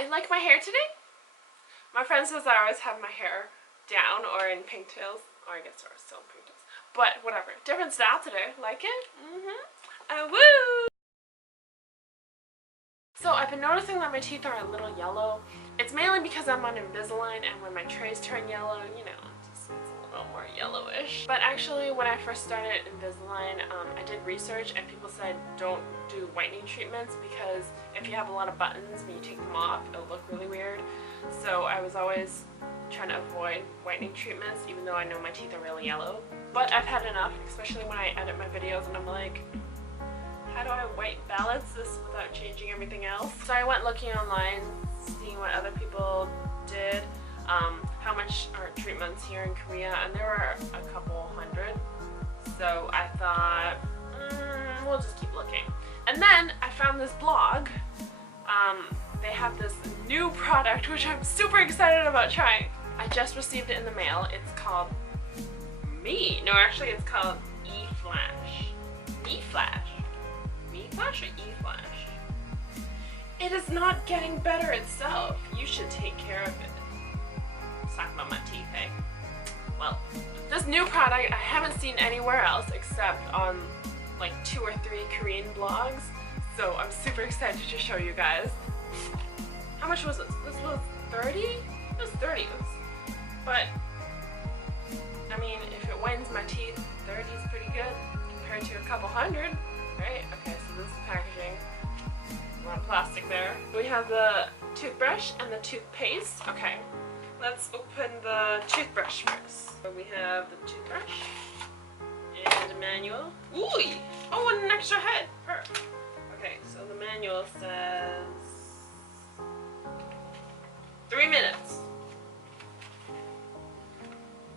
Hi, like my hair today? My friend says I always have my hair down or in pigtails, or I guess they're still in pigtails. But whatever. Different style today. Like it? Woo! So I've been noticing that my teeth are a little yellow. It's mainly because I'm on Invisalign, and when my trays turn yellow, you know, it's a little more yellowish. But actually, when I first started Invisalign, I did research, and people said don't do whitening treatments because if you have a lot of buttons, when you take them off, it'll look really weird. So I was always trying to avoid whitening treatments, even though I know my teeth are really yellow. But I've had enough, especially when I edit my videos and I'm like, how do I white balance this without changing everything else? So I went looking online, seeing what other people did, how much are treatments here in Korea, and there were a couple hundred. So I thought, we'll just keep looking. And then I found this blog. They have this new product which I'm super excited about trying. I just received it in the mail. It's called it's called E-Flash. E-Flash? E-Flash or E-Flash? It is not getting better itself. You should take care of it. Let's talk about my teeth, eh? Well, this new product I haven't seen anywhere else except on like 2 or 3 Korean blogs. So I'm super excited to show you guys. How much was this? This was 30? It was 30. But, I mean, if it whitens my teeth, 30 is pretty good compared to a couple hundred, right? Okay, so this is the packaging. A lot of plastic there. We have the toothbrush and the toothpaste. Okay, let's open the toothbrush first. So we have the toothbrush and a manual. Ooh! Oh, and an extra head. Perfect. Okay, so the manual says 3 minutes.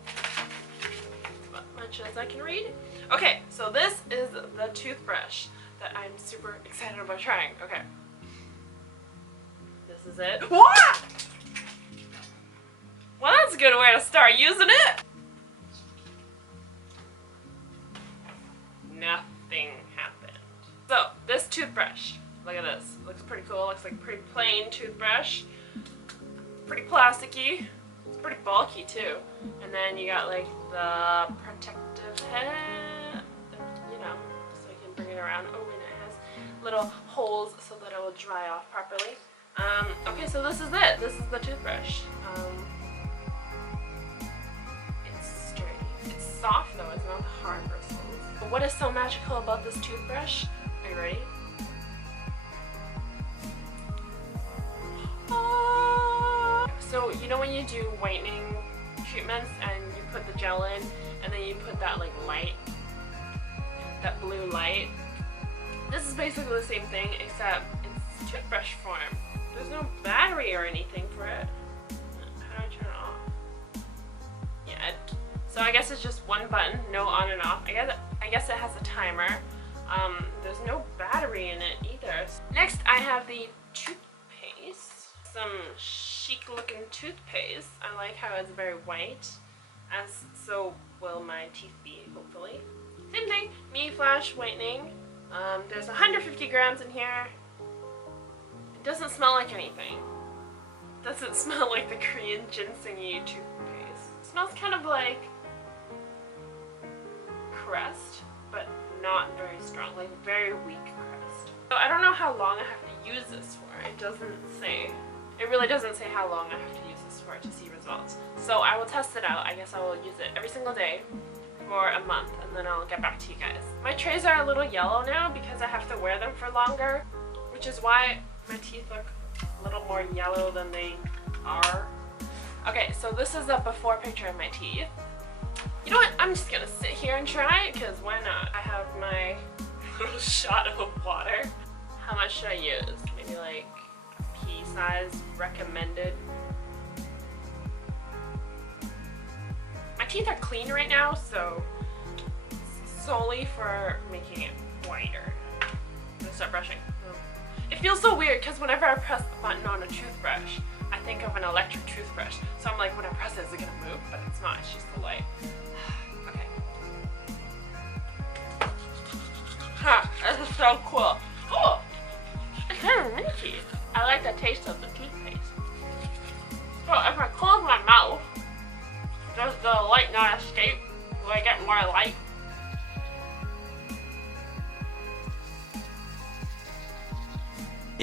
As much as I can read. Okay, so this is the toothbrush that I'm super excited about trying. Okay. This is it. What? Well, that's a good way to start using it. Nothing happened. So, this toothbrush, look at this. It looks pretty cool. It looks like a pretty plain toothbrush. Pretty plasticky. It's pretty bulky too. And then you got like the protective head, you know, so you can bring it around. Oh, and it has little holes so that it will dry off properly. Okay, so this is it. This is the toothbrush. It's sturdy. It's soft though. It's not the hard bristles. But what is so magical about this toothbrush? Are you ready? So, you know when you do whitening treatments and you put the gel in and then you put that like light, that blue light? This is basically the same thing except it's toothbrush form. There's no battery or anything for it. How do I turn it off? Yeah, so I guess it's just one button, no on and off. I guess it has a timer. There's no battery in it either. Next I have the toothpaste. Some chic looking toothpaste. I like how it's very white, as so will my teeth be, hopefully. Same thing, E-Flash whitening. There's 150 grams in here. It doesn't smell like anything. It doesn't smell like the Korean ginsengy toothpaste. It smells kind of like Crest, but not very strong, like very weak Crest. So I don't know how long I have to use this for. It doesn't say. It really doesn't say how long I have to use this for to see results. So I will test it out. I guess I will use it every single day for a month and then I'll get back to you guys. My trays are a little yellow now because I have to wear them for longer, which is why my teeth look a little more yellow than they are. Okay, so this is a before picture of my teeth. You know what? I'm just gonna sit here and try it because why not? I have my little shot of water. How much should I use? Maybe like size recommended. My teeth are clean right now, so solely for making it whiter. I'm gonna start brushing. It feels so weird because whenever I press the button on a toothbrush, I think of an electric toothbrush. So I'm like, when I press it, is it gonna move? But it's not, it's just the light. Okay. Huh, this is so cool. Oh! It's kind of minty. I like the taste of the toothpaste.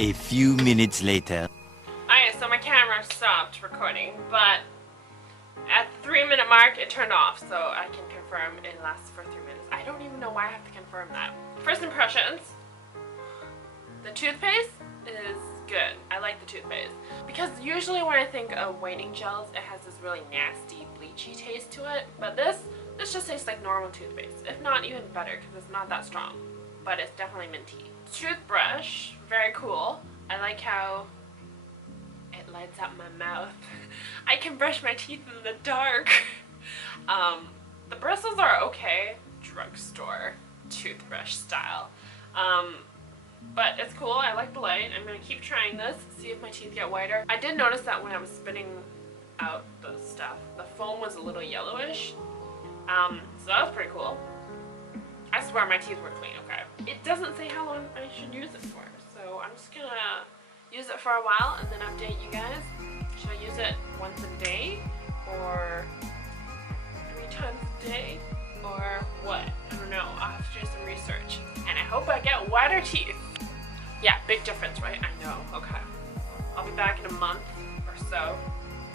A few minutes later. Alright, so my camera stopped recording, but at the 3-minute mark it turned off, so I can confirm it lasts for 3 minutes. I don't even know why I have to confirm that. First impressions. The toothpaste is good. I like the toothpaste. Because usually when I think of whitening gels, it has this really nasty, bleachy taste to it. But this just tastes like normal toothpaste. If not, even better, because it's not that strong. But it's definitely minty. Toothbrush, very cool. I like how it lights up my mouth. I can brush my teeth in the dark. The bristles are okay, drugstore toothbrush style. But it's cool. I like the light. I'm going to keep trying this, see if my teeth get whiter. I did notice that when I was spitting out the stuff, the foam was a little yellowish. So that was pretty cool. I swear my teeth were clean, okay. It doesn't say how long I should use it for, so I'm just going to use it for a while and then update you guys. Should I use it once a day or 3 times a day or what? I don't know. I'll have to do some research. And I hope I get whiter teeth. Yeah, big difference, right? I know. Okay. I'll be back in a month or so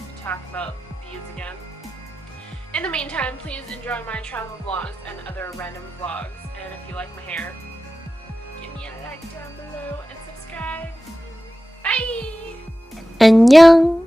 to talk about these again. In the meantime, please enjoy my travel vlogs and other random vlogs. And if you like my hair, give me a like down below and subscribe. Bye! 안녕.